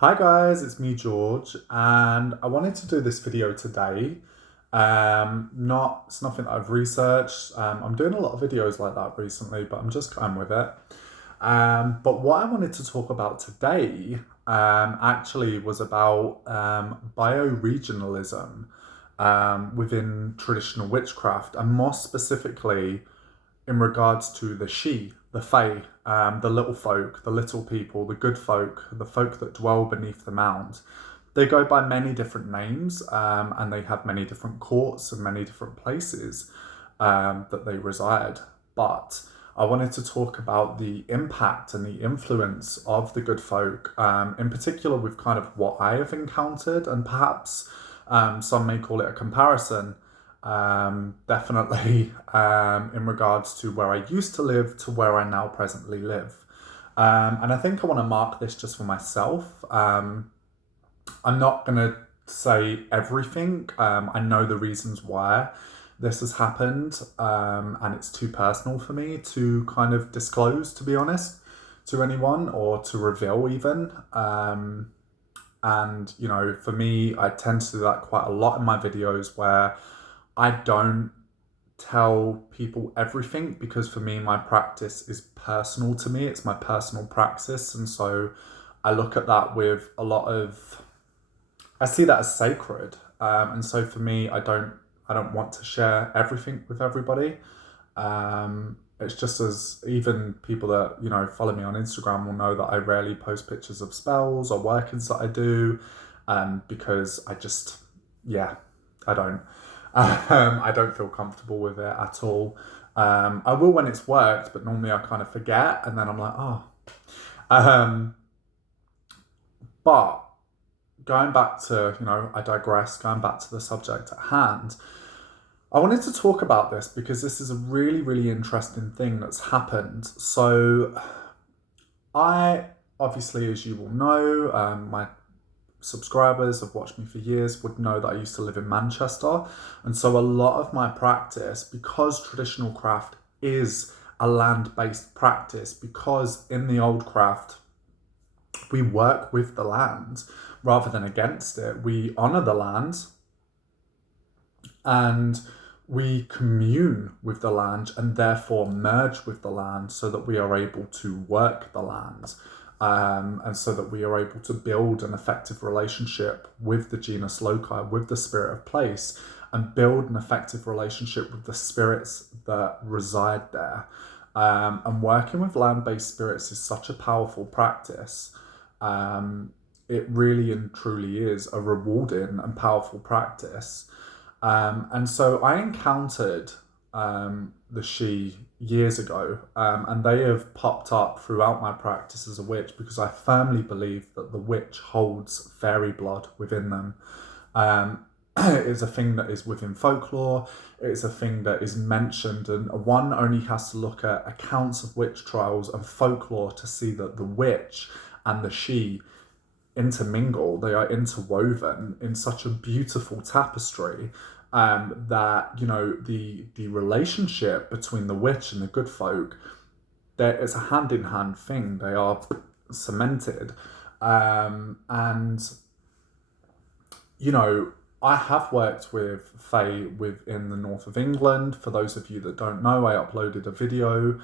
Hi guys, it's me George, and I wanted to do this video today. It's nothing that I've researched. I'm doing a lot of videos like that recently, but I'm just going with it. But what I wanted to talk about today actually was about bioregionalism within traditional witchcraft, and more specifically in regards to the the Fae, the little folk, the little people, the good folk, the folk that dwell beneath the mound. They go by many different names, and they have many different courts and many different places that they reside. But I wanted to talk about the impact and the influence of the good folk, in particular with kind of what I have encountered, and perhaps some may call it a comparison. Definitely in regards to where I used to live to where I now presently live. And I think I want to mark this just for myself. I'm not going to say everything. I know the reasons why this has happened, and it's too personal for me to kind of disclose, to be honest, to anyone or to reveal even. And, you know, for me, I tend to do that quite a lot in my videos where I don't tell people everything because for me, my practice is personal to me. It's my personal practice. And so I look at that with a lot of, I see that as sacred. And so for me, I don't want to share everything with everybody. It's just as even people that, you know, follow me on Instagram will know that I rarely post pictures of spells or workings that I do, because I don't. I don't feel comfortable with it at all. I will when it's worked, but normally I kind of forget and then I'm like, oh. But going back to, I digress, going back to the subject at hand, I wanted to talk about this because this is a really, really interesting thing that's happened. So I, obviously, as you will know, my subscribers have watched me for years would know that I used to live in Manchester. And so a lot of my practice, because traditional craft is a land-based practice, because in the old craft, we work with the land rather than against it. We honor the land and we commune with the land and therefore merge with the land so that we are able to work the land. And so that we are able to build an effective relationship with the genus loci, with the spirit of place, and build an effective relationship with the spirits that reside there. And working with land-based spirits is such a powerful practice. It really and truly is a rewarding and powerful practice. And so I encountered the she years ago, and they have popped up throughout my practice as a witch because I firmly believe that the witch holds fairy blood within them. It's a thing that is within folklore. It's a thing that is mentioned, and one only has to look at accounts of witch trials and folklore to see that the witch and the she intermingle. They are interwoven in such a beautiful tapestry, that the relationship between the witch and the good folk, there is a hand-in-hand thing. They are cemented, and I have worked with Fae within the north of England. For those of you that don't know, I uploaded a video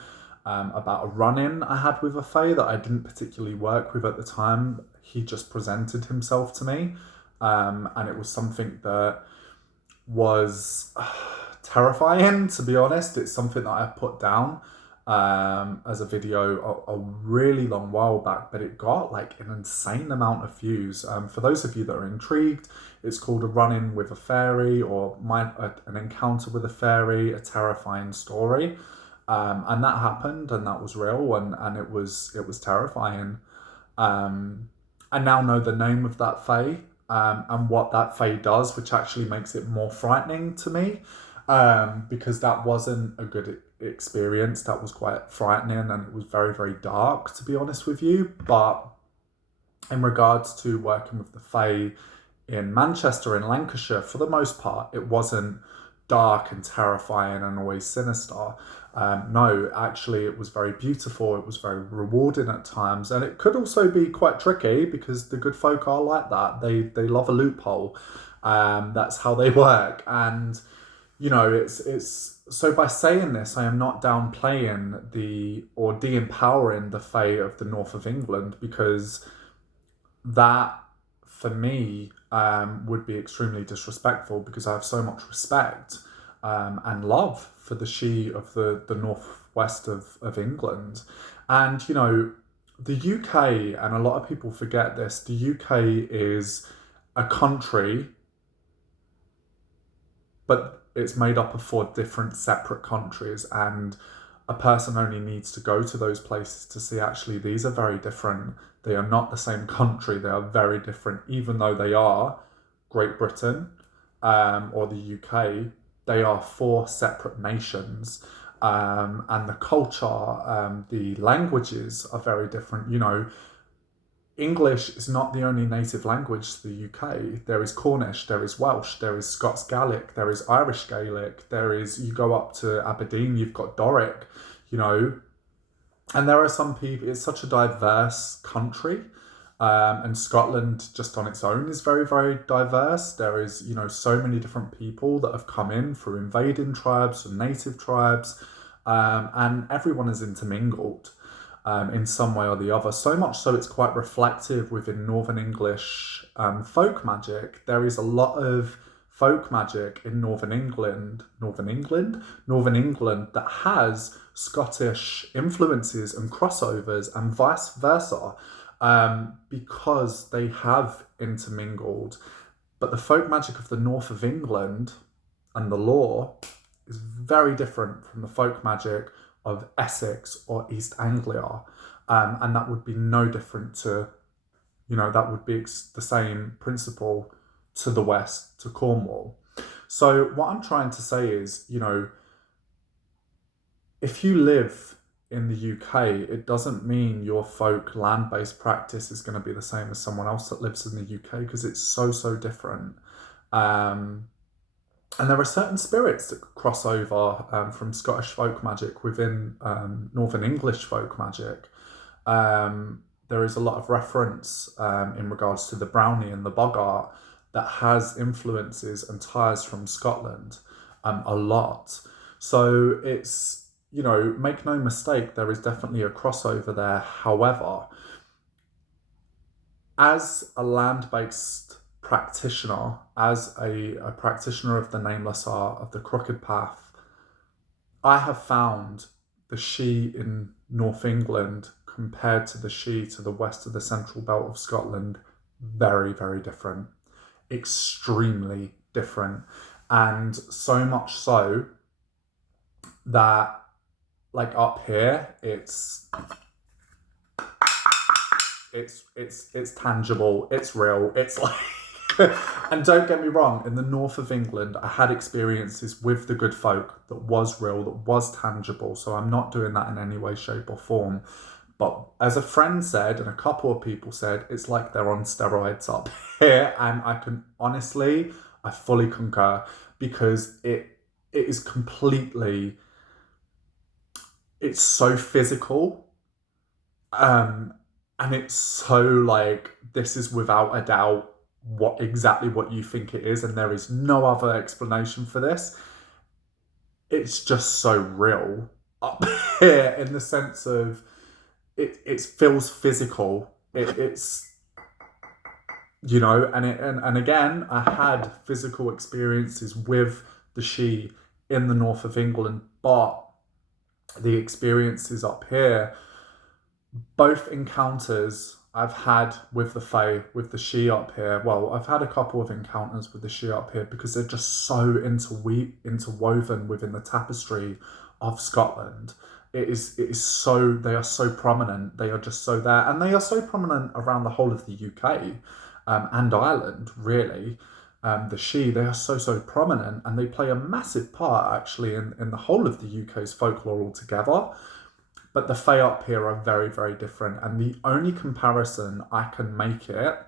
about a run-in I had with a Fae that I didn't particularly work with at the time. He just presented himself to me, and it was something that was terrifying, to be honest. It's something that I put down as a video a really long while back, but it got like an insane amount of views. For those of you that are intrigued, it's called A Run-In with a Fairy, or An Encounter with a Fairy, a Terrifying Story. And that happened, and that was real, and it was terrifying. I now know the name of that Fae, and what that Fae does, which actually makes it more frightening to me, because that wasn't a good experience. That was quite frightening, and it was very, very dark, to be honest with you. But in regards to working with the Fae in Manchester, in Lancashire, for the most part, it wasn't dark and terrifying and always sinister. No, actually, it was very beautiful. It was very rewarding at times, and it could also be quite tricky because the good folk are like that. They love a loophole. That's how they work, and it's so by saying this, I am not downplaying or de-empowering the Fae of the north of England, because that for me would be extremely disrespectful, because I have so much respect and love for the she of the northwest of England. And the UK, and a lot of people forget this, the UK is a country, but it's made up of 4 different separate countries, and a person only needs to go to those places to see actually these are very different. They are not the same country. They are very different, even though they are Great Britain or the UK. They are 4 separate nations, and the culture, the languages are very different. English is not the only native language to the UK. There is Cornish, there is Welsh, there is Scots Gaelic, there is Irish Gaelic, you go up to Aberdeen, you've got Doric, and there are some people, it's such a diverse country. And Scotland just on its own is very, very diverse. There is, so many different people that have come in through invading tribes and native tribes, and everyone is intermingled. In some way or the other. So much so it's quite reflective within Northern English folk magic. There is a lot of folk magic in Northern England that has Scottish influences and crossovers and vice versa, because they have intermingled. But the folk magic of the north of England and the lore is very different from the folk magic of Essex or East Anglia, and that would be no different to, that would be the same principle to the west, to Cornwall. So what I'm trying to say is, if you live in the UK, it doesn't mean your folk land-based practice is going to be the same as someone else that lives in the UK, because it's so, so different. And there are certain spirits that cross over from Scottish folk magic within Northern English folk magic. There is a lot of reference in regards to the brownie and the boggart that has influences and ties from Scotland, a lot. So it's, make no mistake, there is definitely a crossover there. However, as a land-based practitioner, as a practitioner of the nameless art, of the crooked path, I have found the she in North England compared to the she to the west of the central belt of Scotland very, very different. Extremely different. And so much so that, like, up here, it's tangible, it's real, it's like and don't get me wrong, in the north of England I had experiences with the good folk that was real, that was tangible, so I'm not doing that in any way, shape or form. But as a friend said, and a couple of people said, it's like they're on steroids up here, and I fully concur, because it is completely, it's so physical, and it's so like, this is without a doubt exactly what you think it is, and there is no other explanation for this. It's just so real up here, in the sense of it feels physical. It's and again, I had physical experiences with the she in the north of England, but the experiences up here, both encounters I've had with the Fae, with the she up here. Well, I've had a couple of encounters with the she up here because they're just so interwoven within the tapestry of Scotland. It is so, they are so prominent. They are just so there, and they are so prominent around the whole of the UK and Ireland, really. The she, they are so prominent, and they play a massive part actually in the whole of the UK's folklore altogether. But the Fae up here are very, very different. And the only comparison I can make it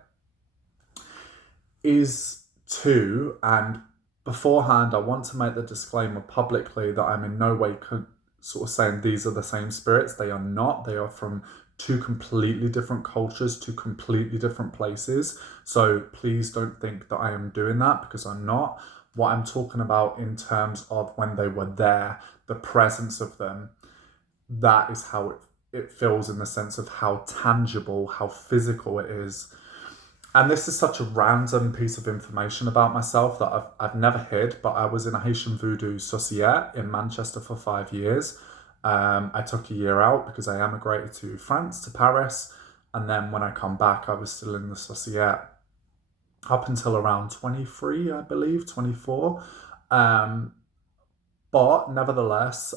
is to, and beforehand, I want to make the disclaimer publicly that I'm in no way sort of saying these are the same spirits. They are not. They are from two completely different cultures, two completely different places. So please don't think that I am doing that, because I'm not. What I'm talking about in terms of when they were there, the presence of them, that is how it feels, in the sense of how tangible, how physical it is. And this is such a random piece of information about myself that I've never hid, but I was in a Haitian Voodoo Societe in Manchester for 5 years. I took a year out because I emigrated to France, to Paris. And then when I come back, I was still in the Societe up until around 23, I believe, 24. But nevertheless,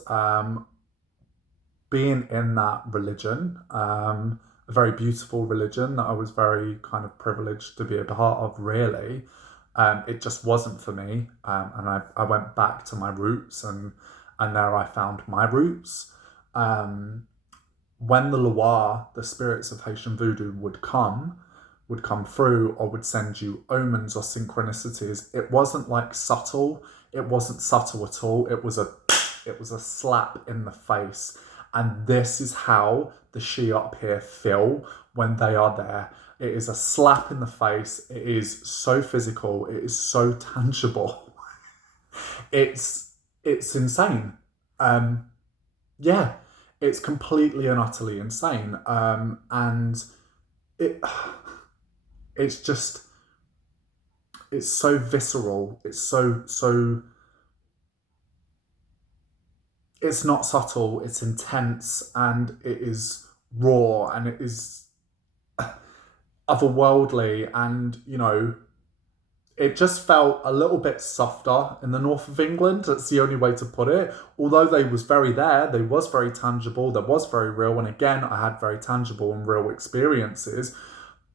being in that religion, a very beautiful religion that I was very kind of privileged to be a part of, really, it just wasn't for me. And I went back to my roots, and there I found my roots. When the Loire, the spirits of Haitian Voodoo, would come through, or would send you omens or synchronicities, it wasn't like subtle. It wasn't subtle at all. It was a slap in the face. And this is how the She up here feel when they are there. It is a slap in the face. It is so physical. It is so tangible. It's insane. Yeah, it's completely and utterly insane. And it's just, it's so visceral. It's so. It's not subtle, it's intense, and it is raw, and it is otherworldly, and, it just felt a little bit softer in the north of England. That's the only way to put it. Although they was very tangible, there was very real, and again, I had very tangible and real experiences.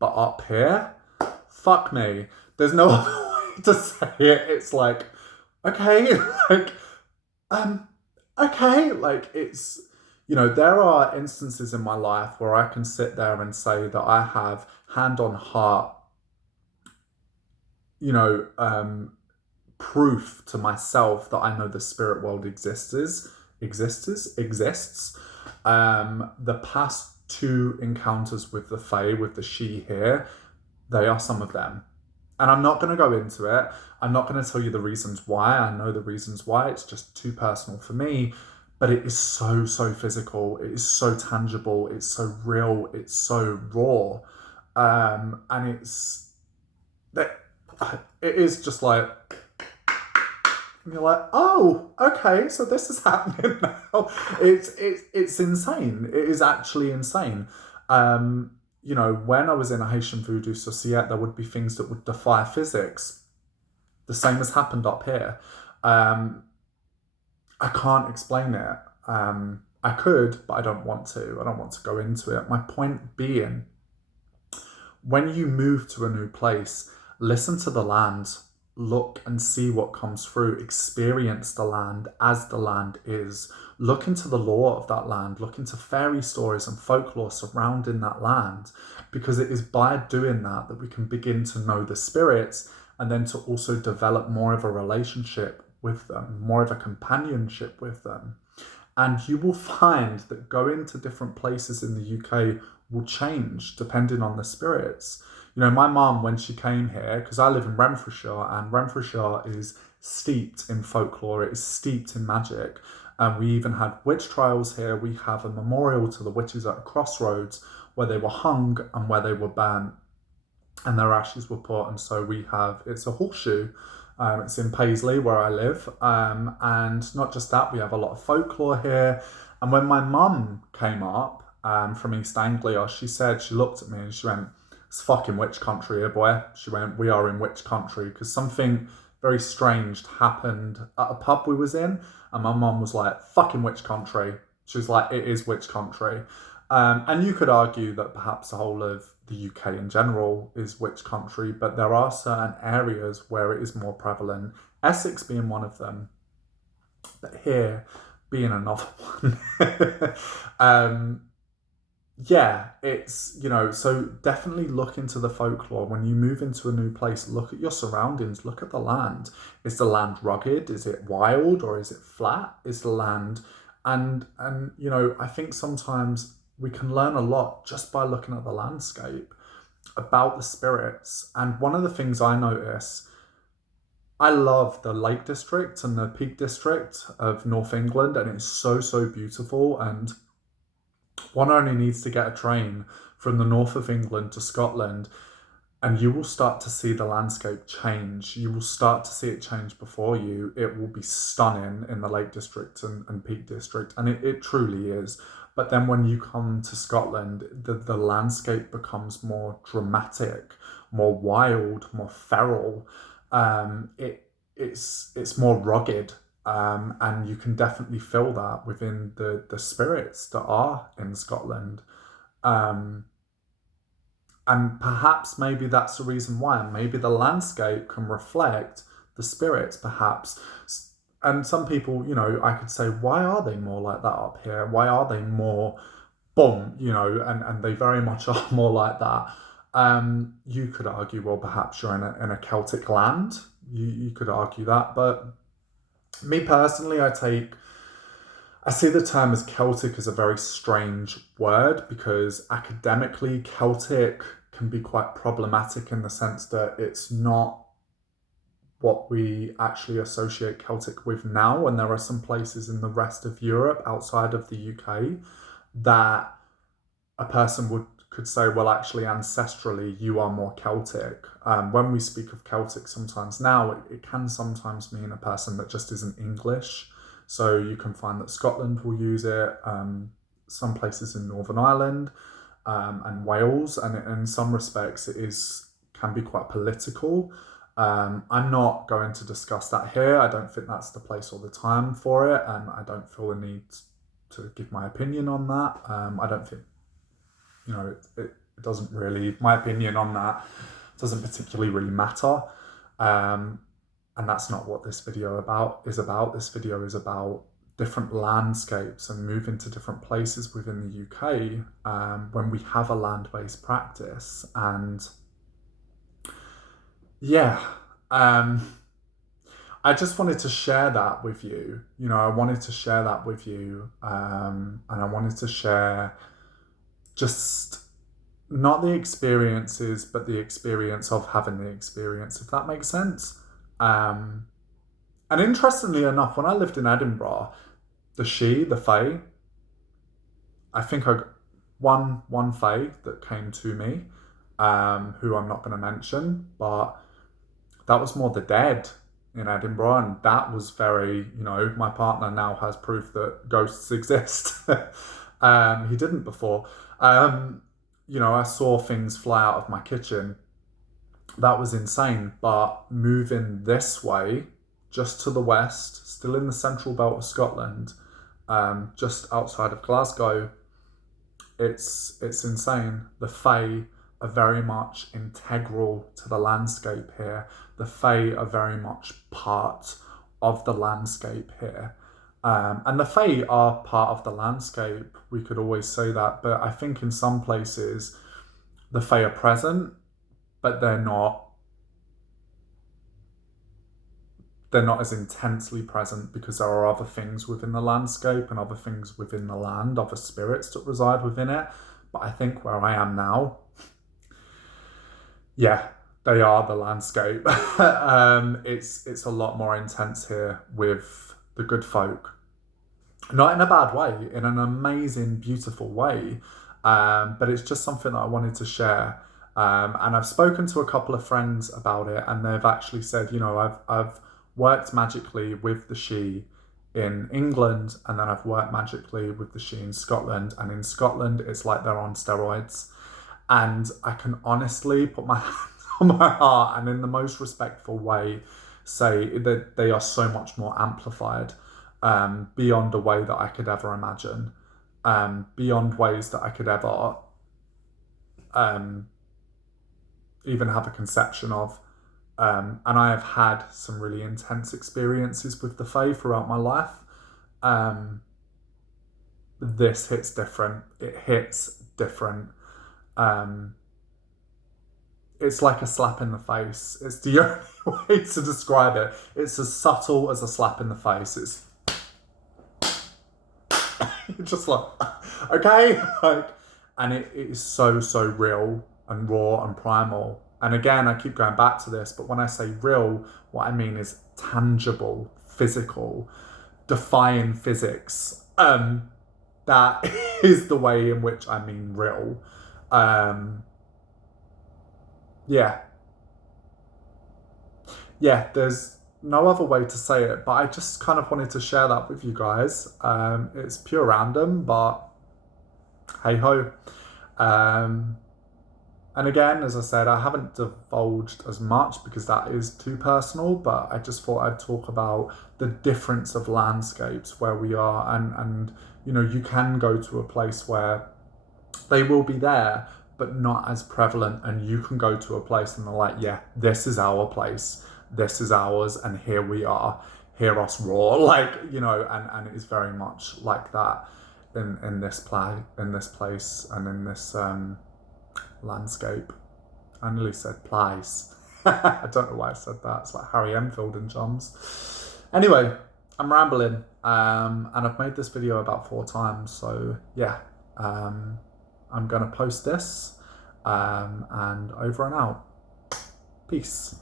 But up here, fuck me. There's no other way to say it. It's like, okay, okay, like, it's, there are instances in my life where I can sit there and say that I have, hand on heart, proof to myself that I know the spirit world exists. The past 2 encounters with the Fae, with the She here, they are some of them. And I'm not going to go into it. I'm not going to tell you the reasons why. I know the reasons why. It's just too personal for me. But it is so, so physical. It is so tangible. It's so real. It's so raw. And it is just like, you're like, oh, okay, so this is happening now. It's insane. It is actually insane. When I was in a Haitian Voodoo Societe, there would be things that would defy physics. The same has happened up here. I can't explain it. I could, but I don't want to. I don't want to go into it. My point being, when you move to a new place, listen to the land. Look and see what comes through. Experience the land as the land is. Look into the lore of that land. Look into fairy stories and folklore surrounding that land. Because it is by doing that that we can begin to know the spirits, and then to also develop more of a relationship with them, more of a companionship with them. And you will find that going to different places in the UK will change depending on the spirits. My mum, when she came here, because I live in Renfrewshire, and Renfrewshire is steeped in folklore, it is steeped in magic. And we even had witch trials here. We have a memorial to the witches at a crossroads where they were hung and where they were burnt, and their ashes were put. And so it's a horseshoe. It's in Paisley, where I live. And not just that, we have a lot of folklore here. And when my mum came up from East Anglia, she looked at me and she went, "It's fucking witch country here, boy." She went, "We are in witch country," because something very strange happened at a pub we was in, and my mum was like, "Fucking witch country." She was like, "It is witch country." And you could argue that perhaps the whole of the UK in general is witch country, but there are certain areas where it is more prevalent, Essex being one of them, but here being another one. Yeah, it's, so definitely look into the folklore. When you move into a new place, look at your surroundings, look at the land. Is the land rugged? Is it wild, or is it flat? Is the land And you know, I think sometimes we can learn a lot just by looking at the landscape about the spirits. And one of the things I notice, I love the Lake District and the Peak District of North England, and it's so, so beautiful. And one only needs to get a train from the north of England to Scotland, and you will start to see the landscape change. You will start to see it change before you. It will be stunning in the Lake District and Peak District, and it truly is. But then when you come to Scotland, the landscape becomes more dramatic, more wild, more feral. It's more rugged, and you can definitely feel that within the spirits that are in Scotland. And perhaps maybe that's the reason why. And maybe the landscape can reflect the spirits, perhaps. And some people, you know, I could say, why are they more like that up here? Why are they more boom, you know, and they very much are more like that. You could argue, well, perhaps you're in a Celtic land. You could argue that. But me personally, I see the term as Celtic as a very strange word, because academically Celtic can be quite problematic in the sense that it's not what we actually associate Celtic with now. And there are some places in the rest of Europe outside of the UK that a person could say, well, actually, ancestrally, you are more Celtic. When we speak of Celtic sometimes now, it can sometimes mean a person that just isn't English. So you can find that Scotland will use it, some places in Northern Ireland and Wales, and in some respects can be quite political. I'm not going to discuss that here. I don't think that's the place or the time for it, and I don't feel the need to give my opinion on that. I don't think, you know, it doesn't really, my opinion on that doesn't particularly really matter. And that's not what this video is about. This video is about different landscapes and moving to different places within the UK when we have a land-based practice. And yeah, I just wanted to share that with you. You know, I wanted to share that with you, and I wanted to share just not the experiences, but the experience of having the experience, if that makes sense. And interestingly enough, when I lived in Edinburgh, the Fae, I think I got one Fae that came to me, who I'm not going to mention, but that was more the dead in Edinburgh, and that was very, you know, my partner now has proof that ghosts exist. He didn't before. You know, I saw things fly out of my kitchen. That was insane. But moving this way, just to the west, still in the central belt of Scotland, just outside of Glasgow, it's insane. The Fae are very much integral to the landscape here. The Fae are very much part of the landscape here. And the Fae are part of the landscape, we could always say that, but I think in some places the Fae are present, but they're not as intensely present, because there are other things within the landscape and other things within the land, other spirits that reside within it. But I think where I am now, yeah, they are the landscape. It's a lot more intense here with the good folk. Not in a bad way, in an amazing, beautiful way. But it's just something that I wanted to share. And I've spoken to a couple of friends about it, and they've actually said, you know, I've worked magically with the She in England, and then I've worked magically with the She in Scotland. And in Scotland, it's like they're on steroids. And I can honestly put my hand on my heart, and in the most respectful way, say that they are so much more amplified, beyond a way that I could ever imagine, beyond ways that I could ever even have a conception of. And I have had some really intense experiences with the Fae throughout my life. This hits different. It hits different. It's like a slap in the face. It's the only way to describe it. It's as subtle as a slap in the face. You're just like, okay, like, and it is so, so real and raw and primal. And again, I keep going back to this, but when I say real, what I mean is tangible, physical, defying physics. That is the way in which I mean real. Yeah. Yeah, there's no other way to say it, but I just kind of wanted to share that with you guys. It's pure random, but hey ho. Um, and again, as I said, I haven't divulged as much because that is too personal, but I just thought I'd talk about the difference of landscapes where we are, and you know, you can go to a place where they will be there, but not as prevalent, and you can go to a place and they're like, yeah, this is our place, this is ours, and here we are, hear us roar, like, you know, and it is very much like that in this place and in this landscape. I nearly said place. I don't know why I said that. It's like Harry Enfield and Chums. Anyway, I'm rambling, and I've made this video about 4 times, so yeah. I'm gonna post this, and over and out. Peace.